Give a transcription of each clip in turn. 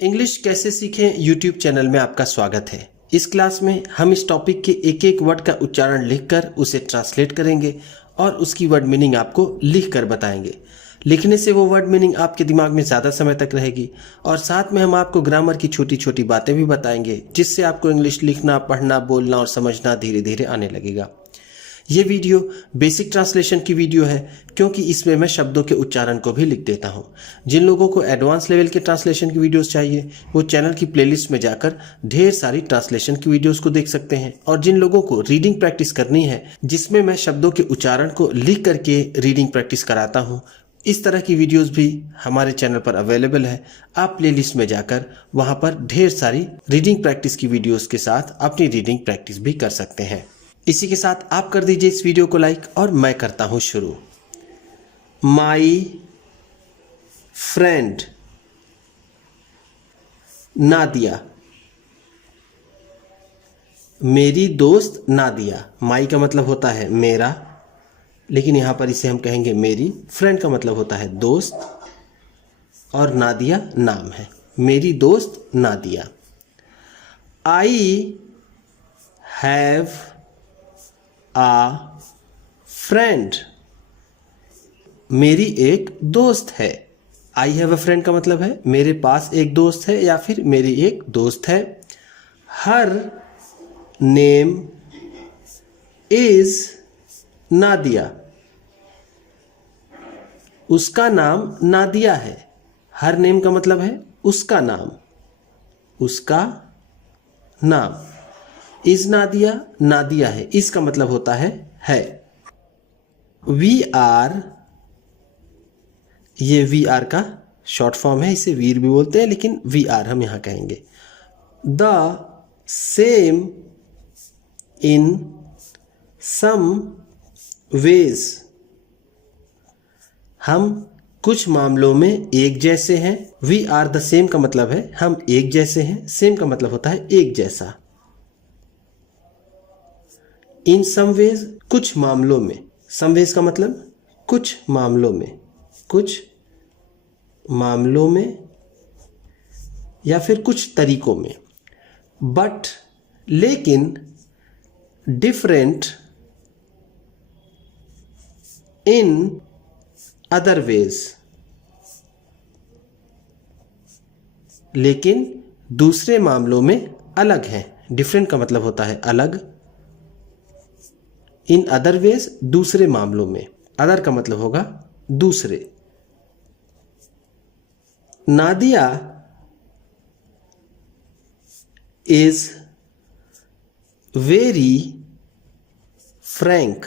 English कैसे सीखें YouTube channel में आपका स्वागत है। इस क्लास में हम इस टॉपिक के एक एक वर्ड का उच्चारण लिखकर उसे ट्रांसलेट करेंगे और उसकी वर्ड मीनिंग आपको लिख कर बताएंगे। लिखने से वो वर्ड मीनिंग आपके दिमाग में ज़्यादा समय तक रहेगी और साथ में हम आपको ग्रामर की छोटी छोटी बातें भी बताएंगे, जिससे आपको इंग्लिश लिखना, पढ़ना, बोलना और समझना धीरे धीरे आने लगेगा। ये वीडियो बेसिक ट्रांसलेशन की वीडियो है क्योंकि इसमें मैं शब्दों के उच्चारण को भी लिख देता हूँ। जिन लोगों को एडवांस लेवल के ट्रांसलेशन की वीडियोस चाहिए वो चैनल की प्लेलिस्ट में जाकर ढेर सारी ट्रांसलेशन की वीडियोस को देख सकते हैं। और जिन लोगों को रीडिंग प्रैक्टिस करनी है, जिसमें मैं शब्दों के उच्चारण को लिख करके रीडिंग प्रैक्टिस कराता हूँ, इस तरह की वीडियोस भी हमारे चैनल पर अवेलेबल है। आप प्लेलिस्ट में जाकर वहाँ पर ढेर सारी रीडिंग प्रैक्टिस की वीडियोस के साथ अपनी रीडिंग प्रैक्टिस भी कर सकते हैं। इसी के साथ आप कर दीजिए इस वीडियो को लाइक और मैं करता हूं शुरू। माई फ्रेंड नादिया, मेरी दोस्त नादिया। माई का मतलब होता है मेरा, लेकिन यहां पर इसे हम कहेंगे मेरी। फ्रेंड का मतलब होता है दोस्त और नादिया नाम है। मेरी दोस्त Nadia. I have a friend, मेरी एक दोस्त है। आई हैव अ फ्रेंड का मतलब है मेरे पास एक दोस्त है या फिर मेरी एक दोस्त है। हर नेम इज नादिया, उसका नाम नादिया है। हर नेम का मतलब है उसका नाम, उसका नाम। इज नादिया, नादिया है, इसका मतलब होता है। वी आर, ये वी आर का शॉर्ट फॉर्म है, इसे वीर भी बोलते हैं, लेकिन वी आर हम यहां कहेंगे। The same in some ways, हम कुछ मामलों में एक जैसे हैं। वी आर द सेम का मतलब है हम एक जैसे हैं। सेम का मतलब होता है एक जैसा। इन सम वेज, कुछ मामलों में। सम वेज का मतलब कुछ मामलों में, कुछ मामलों में या फिर कुछ तरीकों में। बट, लेकिन, डिफरेंट इन अदर वेज, लेकिन दूसरे मामलों में अलग है। डिफरेंट का मतलब होता है अलग। इन अदर वेज, दूसरे मामलों में। अदर का मतलब होगा दूसरे। Nadia is very Frank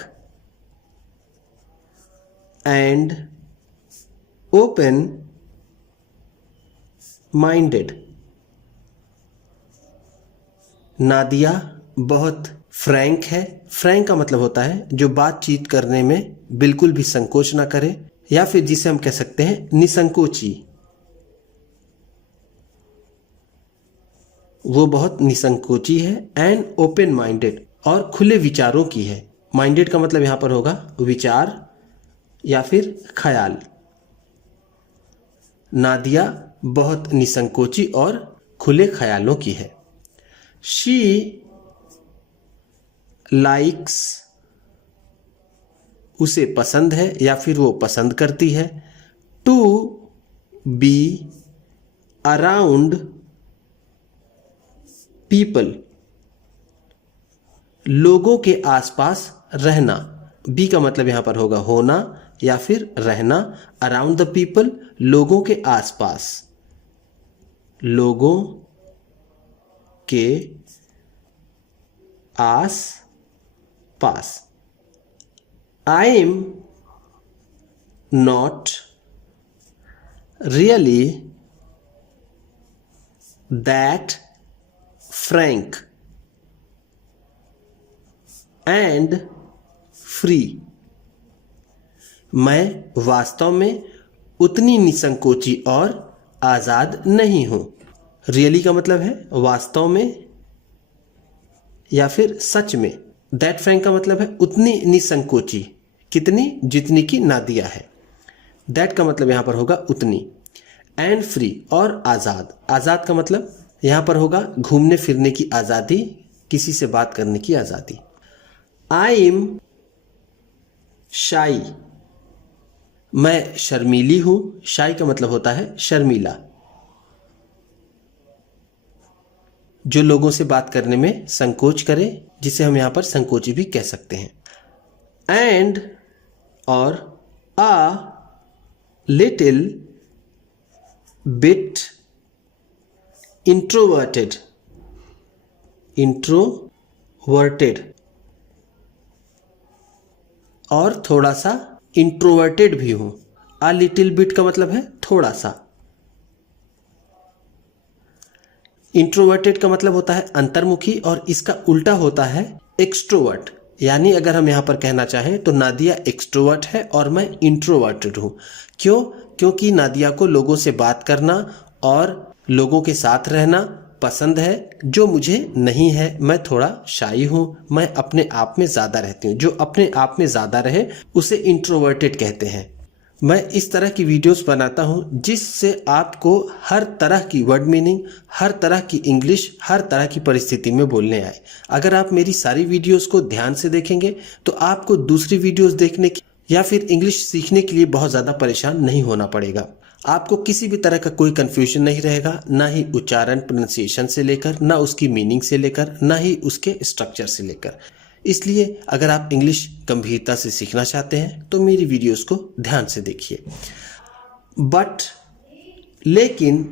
and open minded. Nadia बहुत फ्रैंक है। फ्रैंक का मतलब होता है जो बातचीत करने में बिल्कुल भी संकोच ना करे, या फिर जिसे हम कह सकते हैं निसंकोची। वो बहुत निसंकोची है। एंड ओपन माइंडेड, और खुले विचारों की है। माइंडेड का मतलब यहां पर होगा विचार या फिर ख्याल। नादिया बहुत निसंकोची और खुले ख्यालों की है। शी लाइक्स, उसे पसंद है या फिर वो पसंद करती है। टू बी अराउंड पीपल, लोगों के आसपास रहना। बी का मतलब यहां पर होगा होना या फिर रहना। अराउंड द पीपल, लोगों के आसपास, लोगों के आस पास। I am not really that frank and free, मैं वास्तव में उतनी निसंकोची और आजाद नहीं हूं। रियली का मतलब है वास्तव में या फिर सच में। दैट फ्रैंक का मतलब है उतनी निसंकोची, कितनी, जितनी की नादिया है। दैट का मतलब यहां पर होगा उतनी। एंड फ्री और आज़ाद। आज़ाद का मतलब यहाँ पर होगा घूमने फिरने की आज़ादी, किसी से बात करने की आज़ादी। आई एम शाई, मैं शर्मीली हूं। शाई का मतलब होता है शर्मीला, जो लोगों से बात करने में संकोच करे, जिसे हम यहां पर संकोची भी कह सकते हैं। एंड और आ लिटिल बिट इंट्रोवर्टेड, इंट्रोवर्टेड और थोड़ा सा इंट्रोवर्टेड भी हूं। आ लिटिल बिट का मतलब है थोड़ा सा। इंट्रोवर्टेड का मतलब होता है अंतर्मुखी और इसका उल्टा होता है एक्सट्रोवर्ट। यानी अगर हम यहां पर कहना चाहें तो नादिया एक्सट्रोवर्ट है और मैं इंट्रोवर्टेड हूं। क्यों? क्योंकि नादिया को लोगों से बात करना और लोगों के साथ रहना पसंद है, जो मुझे नहीं है। मैं थोड़ा शाई हूं, मैं अपने आप में ज़्यादा रहती हूँ। जो अपने आप में ज़्यादा रहे उसे इंट्रोवर्टेड कहते हैं। मैं इस तरह की वीडियोस बनाता हूं जिससे आपको हर तरह की वर्ड मीनिंग, हर तरह की इंग्लिश, हर तरह की परिस्थिति में बोलने आए। अगर आप मेरी सारी वीडियोस को ध्यान से देखेंगे तो आपको दूसरी वीडियोस देखने की या फिर इंग्लिश सीखने के लिए बहुत ज़्यादा परेशान नहीं होना पड़ेगा। आपको किसी भी तरह का कोई कंफ्यूजन नहीं रहेगा, ना ही उच्चारण प्रोनाउंसिएशन से लेकर, ना उसकी मीनिंग से लेकर, ना ही उसके स्ट्रक्चर से लेकर। इसलिए अगर आप इंग्लिश गंभीरता से सीखना चाहते हैं तो मेरी वीडियोस को ध्यान से देखिए। बट, लेकिन,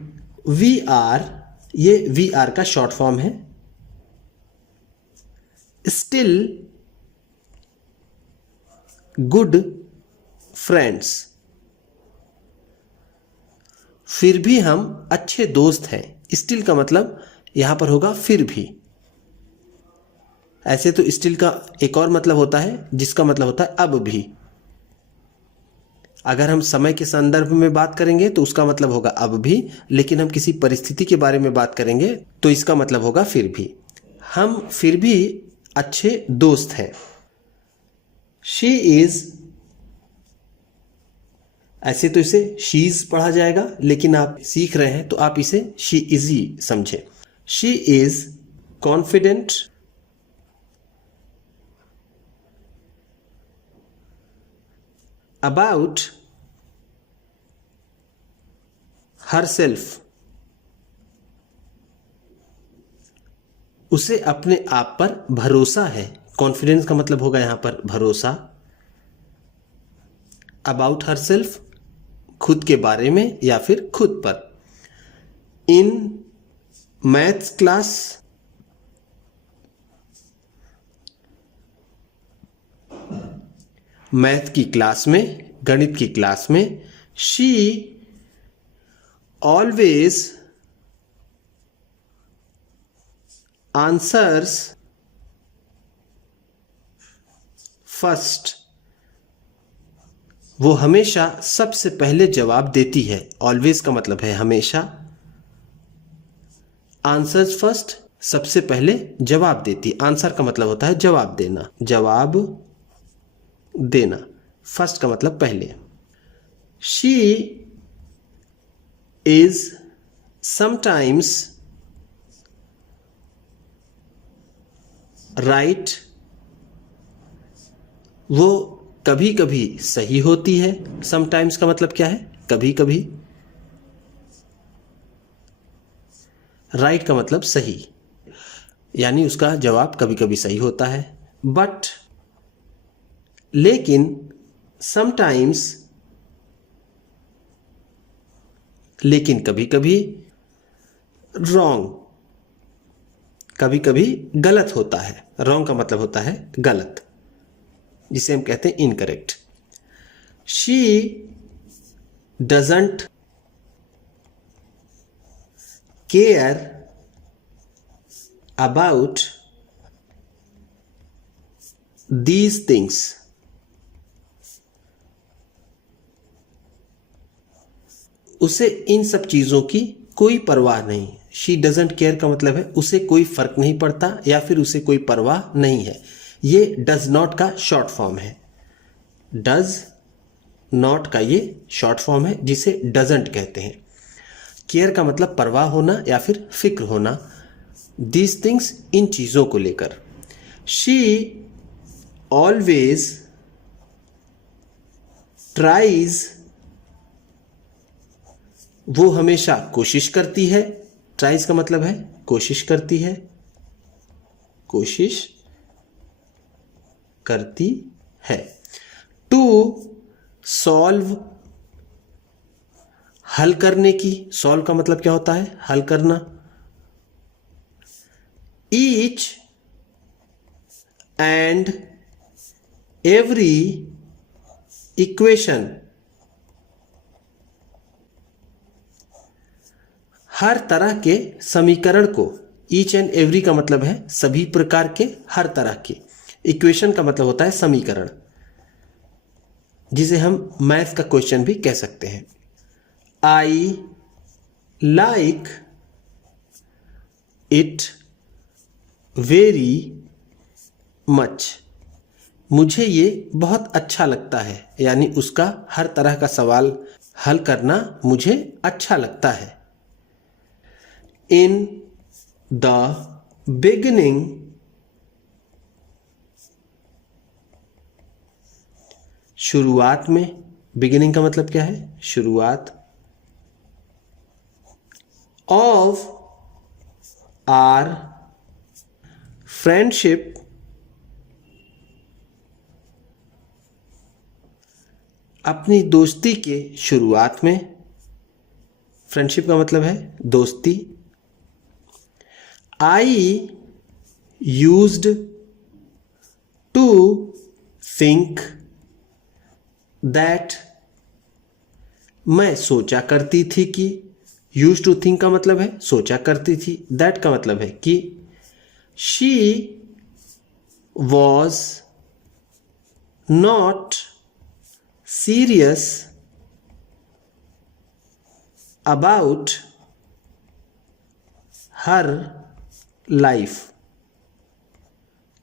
वी आर, ये वी आर का शॉर्ट फॉर्म है। स्टिल गुड फ्रेंड्स, फिर भी हम अच्छे दोस्त हैं। स्टिल का मतलब यहां पर होगा फिर भी। ऐसे तो स्टिल का एक और मतलब होता है जिसका मतलब होता है अब भी। अगर हम समय के संदर्भ में बात करेंगे तो उसका मतलब होगा अब भी, लेकिन हम किसी परिस्थिति के बारे में बात करेंगे तो इसका मतलब होगा फिर भी। हम फिर भी अच्छे दोस्त हैं। शी इज, ऐसे तो इसे शी इज पढ़ा जाएगा, लेकिन आप सीख रहे हैं तो आप इसे शी इज ही समझे। She is confident about herself, उसे अपने आप पर भरोसा है। कॉन्फिडेंस का मतलब होगा यहां पर भरोसा। अबाउट हरसेल्फ, खुद के बारे में या फिर खुद पर। इन मैथ्स क्लास, मैथ की क्लास में, गणित की क्लास में। शी ऑलवेज आंसर्स फर्स्ट, वो हमेशा सबसे पहले जवाब देती है। ऑलवेज का मतलब है हमेशा। आंसर्स फर्स्ट, सबसे पहले जवाब देती। आंसर का मतलब होता है जवाब देना, जवाब देना। फर्स्ट का मतलब पहले। शी इज समटाइम्स राइट, वो कभी कभी सही होती है। समटाइम्स का मतलब क्या है? कभी कभी। राइट का मतलब सही, यानी उसका जवाब कभी कभी सही होता है। बट, लेकिन, समटाइम्स, लेकिन कभी कभी, रॉन्ग, कभी कभी गलत होता है। रॉन्ग का मतलब होता है गलत, जिसे हम कहते हैं incorrect. She doesn't care about these things, उसे इन सब चीज़ों की कोई परवाह नहीं। शी डजेंट केयर का मतलब है उसे कोई फर्क नहीं पड़ता या फिर उसे कोई परवाह नहीं है। ये डज नॉट का शॉर्ट फॉर्म है। डज नॉट का ये शॉर्ट फॉर्म है जिसे डजेंट कहते हैं। केयर का मतलब परवाह होना या फिर फिक्र होना, दीज थिंग्स इन चीज़ों को लेकर। शी ऑलवेज ट्राइज, वो हमेशा कोशिश करती है। ट्राइज का मतलब है कोशिश करती है, कोशिश करती है। टू सॉल्व, हल करने की। सॉल्व का मतलब क्या होता है? हल करना। ईच एंड एवरी इक्वेशन, हर तरह के समीकरण को। ईच एंड एवरी का मतलब है सभी प्रकार के, हर तरह के। इक्वेशन का मतलब होता है समीकरण, जिसे हम मैथ का क्वेश्चन भी कह सकते हैं। I like it very much, मुझे ये बहुत अच्छा लगता है, यानी उसका हर तरह का सवाल हल करना मुझे अच्छा लगता है। इन द बिगिनिंग, शुरुआत में। बिगिनिंग का मतलब क्या है? शुरुआत। ऑफ आर फ्रेंडशिप, अपनी दोस्ती के शुरुआत में। फ्रेंडशिप का मतलब है दोस्ती। I used to think that, मैं सोचा करती थी कि। यूज टू थिंक का मतलब है सोचा करती थी, दैट का मतलब है कि। She was not serious about her life,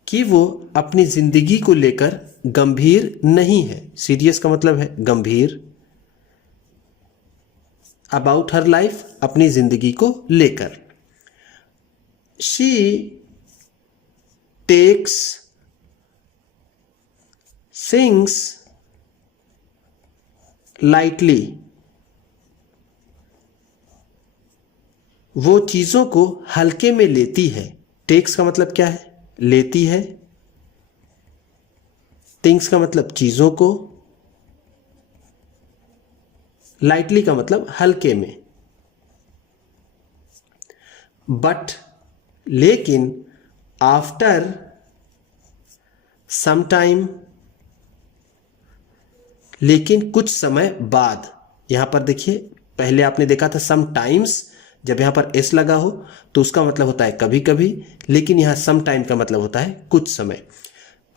कि वो अपनी जिंदगी को लेकर गंभीर नहीं है। सीरियस का मतलब है गंभीर। अबाउट हर लाइफ, अपनी जिंदगी को लेकर। शी टेक्स थिंग्स लाइटली, वो चीजों को हल्के में लेती है। टेक्स का मतलब क्या है? लेती है। थिंग्स का मतलब चीजों को। लाइटली का मतलब हल्के में। बट, लेकिन, आफ्टर सम टाइम, लेकिन कुछ समय बाद। यहां पर देखिए, पहले आपने देखा था सम टाइम्स, जब यहां पर एस लगा हो तो उसका मतलब होता है कभी कभी, लेकिन यहां सम टाइम का मतलब होता है कुछ समय।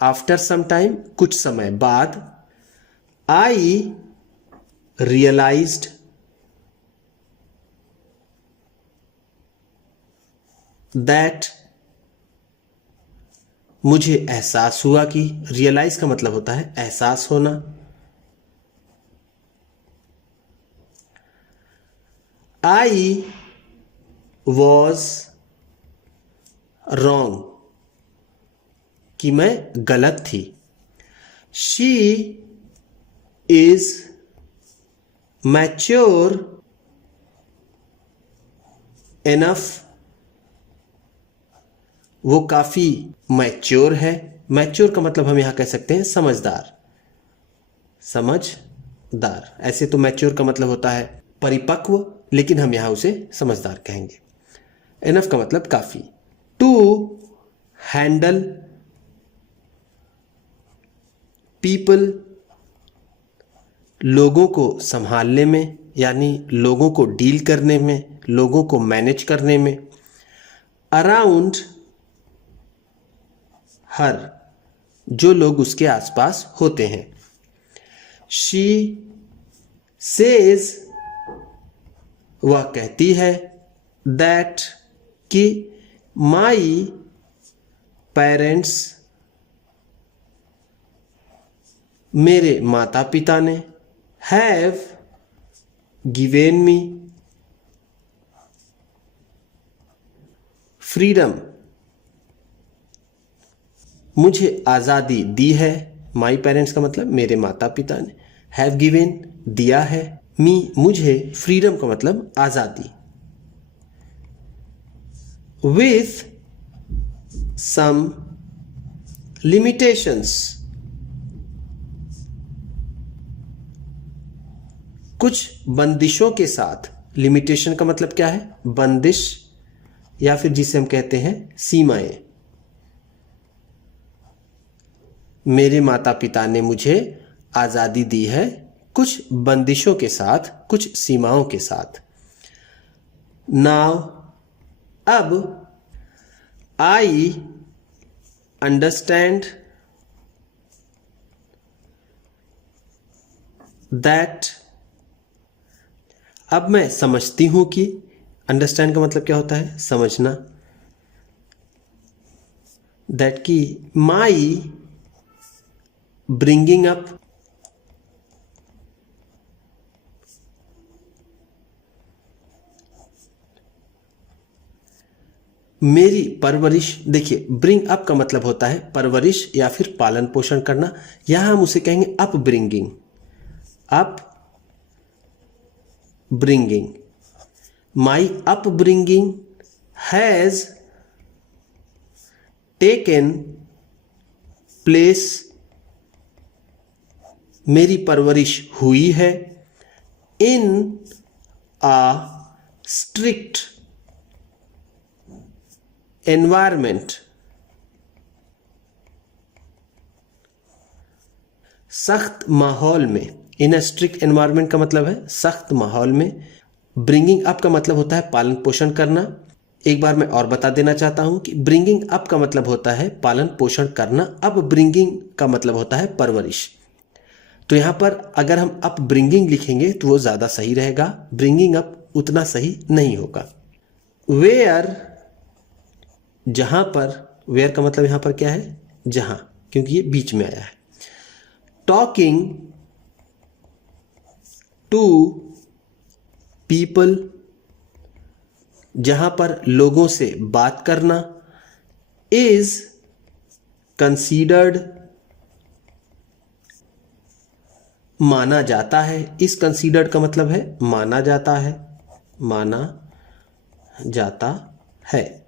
आफ्टर सम टाइम, कुछ समय बाद। आई रियलाइज्ड, दैट, मुझे एहसास हुआ कि। रियलाइज का मतलब होता है एहसास होना। आई वॉज रॉन्ग, कि मैं गलत थी। शी इज मैच्योर एनफ, वो काफी मैच्योर है। मैच्योर का मतलब हम यहां कह सकते हैं समझदार। समझदार, ऐसे तो मैच्योर का मतलब होता है परिपक्व, लेकिन हम यहां उसे समझदार कहेंगे। एनफ का मतलब काफी। टू हैंडल पीपल, लोगों को संभालने में, यानी लोगों को डील करने में, लोगों को मैनेज करने में। अराउंड हर, जो लोग उसके आसपास होते हैं। शी सेज, वह कहती है। दैट, कि माई पेरेंट्स, मेरे माता पिता ने। हैव गिवेन मी, फ्रीडम, मुझे आज़ादी दी है। माई पेरेंट्स का मतलब मेरे माता पिता ने। हैव गिवन, दिया है। मी, मुझे। फ्रीडम का मतलब आज़ादी। विथ सम लिमिटेशंस, कुछ बंदिशों के साथ। लिमिटेशन का मतलब क्या है? बंदिश, या फिर जिसे हम कहते हैं सीमाएं। मेरे माता पिता ने मुझे आज़ादी दी है कुछ बंदिशों के साथ, कुछ सीमाओं के साथ। नाउ, अब, आई अंडरस्टैंड दैट, अब मैं समझती हूं कि। अंडरस्टैंड का मतलब क्या होता है? समझना। दैट की माई ब्रिंगिंग अप, मेरी परवरिश। देखिए, ब्रिंग अप का मतलब होता है परवरिश या फिर पालन पोषण करना। यहां हम उसे कहेंगे up bringing. Up bringing, my up bringing has taken place, मेरी परवरिश हुई है इन आ स्ट्रिक्ट एनवायरमेंट, सख्त माहौल में। इन अ स्ट्रिक्ट एनवायरमेंट का मतलब है सख्त माहौल में। ब्रिंगिंग अप का मतलब होता है पालन पोषण करना। एक बार मैं और बता देना चाहता हूं कि ब्रिंगिंग अप का मतलब होता है पालन पोषण करना, अब ब्रिंगिंग का मतलब होता है परवरिश। तो यहां पर अगर हम अप ब्रिंगिंग लिखेंगे तो वो ज्यादा सही रहेगा, ब्रिंगिंग अप उतना सही नहीं होगा। वेयर, जहां पर, वेयर का मतलब यहां पर क्या है? जहां, क्योंकि ये बीच में आया है। टॉकिंग टू पीपल, जहां पर लोगों से बात करना। इज कंसीडर्ड, माना जाता है। इस कंसीडर्ड का मतलब है माना जाता है, माना जाता है।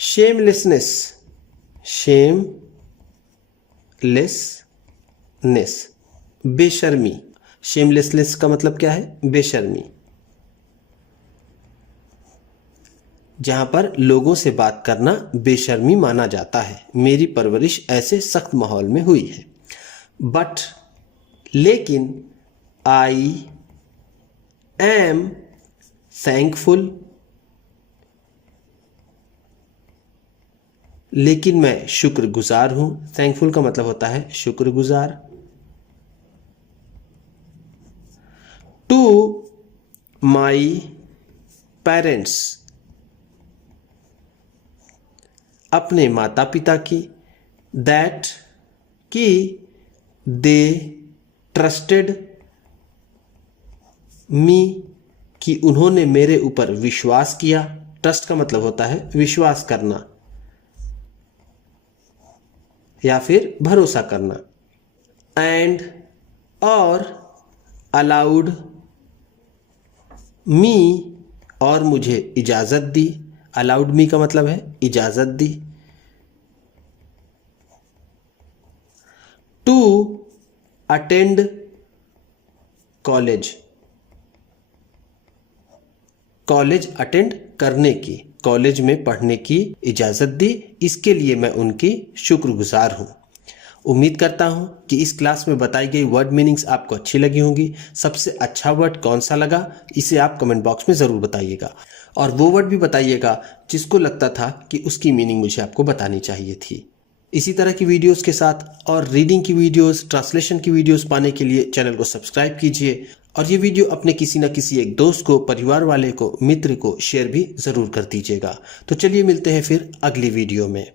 शेमलेसनेस, शेमलेसनेस, बेशर्मी। शेमलेसनेस का मतलब क्या है? बेशर्मी। जहां पर लोगों से बात करना बेशर्मी माना जाता है। मेरी परवरिश ऐसे सख्त माहौल में हुई है। बट, लेकिन, आई एम थैंकफुल, लेकिन मैं शुक्रगुजार हूं। थैंकफुल का मतलब होता है शुक्रगुजार। टू माई पेरेंट्स, अपने माता पिता की। दैट की दे ट्रस्टेड मी, कि उन्होंने मेरे ऊपर विश्वास किया। ट्रस्ट का मतलब होता है विश्वास करना या फिर भरोसा करना। एंड, और, अलाउड मी, और मुझे इजाजत दी। अलाउड मी का मतलब है इजाजत दी। To attend college, college attend करने की, कॉलेज में पढ़ने की इजाजत दी। इसके लिए मैं उनकी शुक्रगुजार हूं। उम्मीद करता हूं कि इस क्लास में बताई गई वर्ड मीनिंग्स आपको अच्छी लगी होंगी। सबसे अच्छा वर्ड कौन सा लगा इसे आप कमेंट बॉक्स में ज़रूर बताइएगा, और वो वर्ड भी बताइएगा जिसको लगता था कि उसकी मीनिंग मुझे आपको बतानी चाहिए थी। इसी तरह की वीडियोस के साथ और रीडिंग की वीडियोस, ट्रांसलेशन की वीडियोस पाने के लिए चैनल को सब्सक्राइब कीजिए, और ये वीडियो अपने किसी न किसी एक दोस्त को, परिवार वाले को, मित्र को शेयर भी ज़रूर कर दीजिएगा। तो चलिए मिलते हैं फिर अगली वीडियो में।